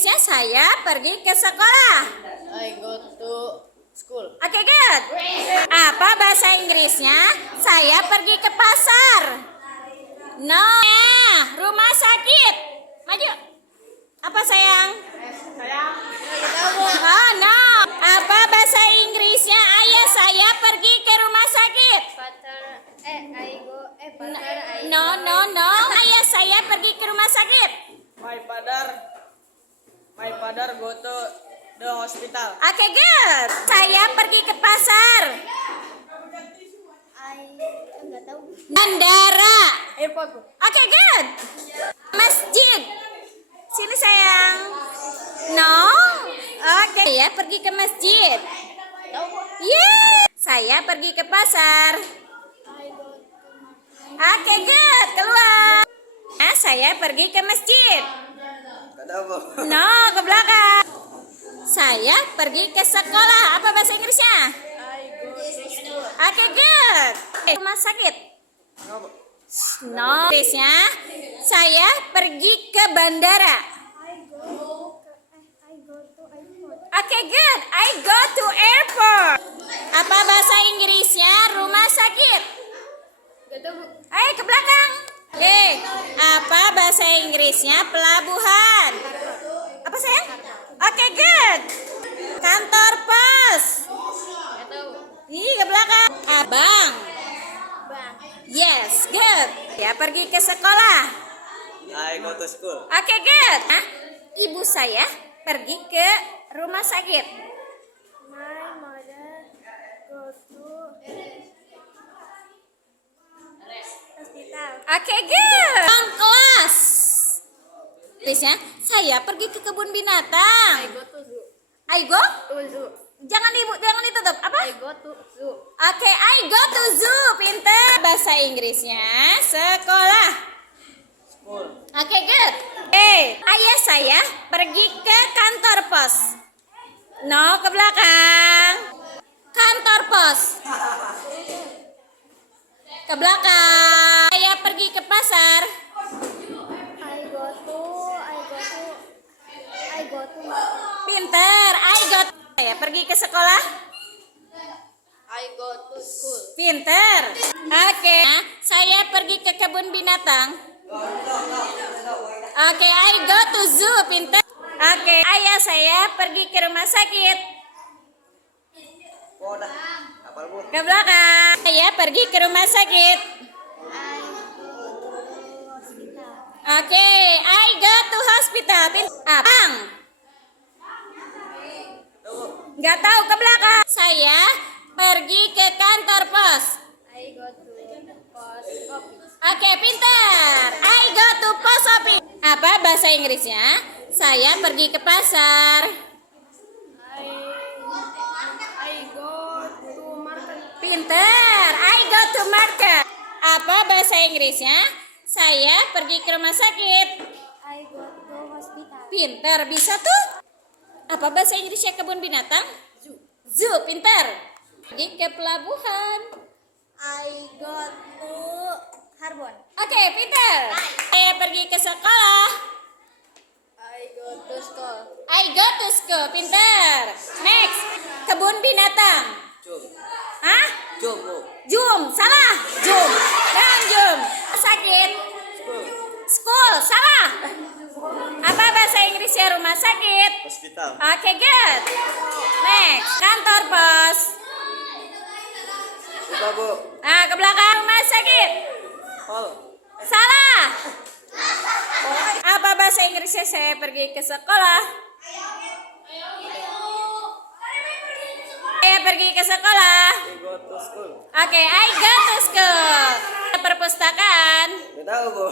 Inggrisnya saya pergi ke sekolah. I go to school. Oke, good. Apa bahasa Inggrisnya? Saya pergi ke pasar. No. Rumah sakit. Maju. Apa sayang? Sayang. Oh, no. Apa bahasa Inggrisnya? Ayah saya pergi ke rumah sakit. No. Ayah saya pergi ke rumah sakit. My father go to the hospital. Oke, good. Saya pergi ke pasar. Enggak tahu. Bandara. Airport. Oke, good. Masjid. Sini sayang. No. Oke, saya pergi ke masjid. Yeah. Saya pergi ke pasar. Oke, good. Keluar. Nah, saya pergi ke masjid. No, ke belakang. Saya pergi ke sekolah. Apa bahasa Inggrisnya? Oke, good. Rumah sakit. No. Inggrisnya, saya pergi ke bandara. Oke, good. I go to airport. Apa bahasa Inggrisnya? Rumah sakit. Ke belakang. Apa bahasa Inggrisnya? Pelabuhan. Apa sayang? Oke, good. Kantor pos. Ke belakang. Abang. Yes, good. Ya, pergi ke sekolah. I go to school. Oke, good. Nah, ibu saya pergi ke rumah sakit. My mother go to hospital. Oke, good. Ruang kelas. Inggrisnya, saya pergi ke kebun binatang. I go to zoo. I go? To zoo. Jangan ditutup. Apa? I go to zoo. Oke, I go to zoo. Pinter. Bahasa Inggrisnya sekolah. School. Oke, good. Ayah saya pergi ke kantor pos. No, ke belakang. Kantor pos. Ke belakang. Saya pergi ke pasar. I go to Pinter. Saya pergi ke sekolah. I go to school. Pinter. Oke, saya pergi ke kebun binatang. Oke, I go to zoo. Pinter. Oke, ayah saya pergi ke rumah sakit. Ke belakang. Saya pergi ke rumah sakit. Oke, I go to hospital. Abang. Nggak tahu, ke belakang. Saya pergi ke kantor pos. I go to post office. Oke, pinter. I go to post office. Apa bahasa Inggrisnya? Saya pergi ke pasar. I go to market. Pinter. I go to market. Apa bahasa Inggrisnya? Saya pergi ke rumah sakit. I go to hospital. Pinter. Bisa tuh. Apa bahasa Inggrisnya kebun binatang? Zoo. Zoo. Pinter. Pergi ke pelabuhan. I go to Harbon. Oke, pinter. Saya pergi ke sekolah. I go to school. I go to school. Pinter. Next. Kebun binatang. Hah? Jum. Salah. Jum. Dan jum. Sakit. School. Salah. Apa bahasa Inggrisnya rumah sakit? Hospital. Oke, good. Next. Kantor pos. Bu. Ke belakang rumah sakit. Hall. Salah. Apa bahasa Inggrisnya? Saya pergi ke sekolah. Saya pergi ke sekolah. I go to school. Oke, I go to school. Perpustakaan. Nggak tahu, Bu.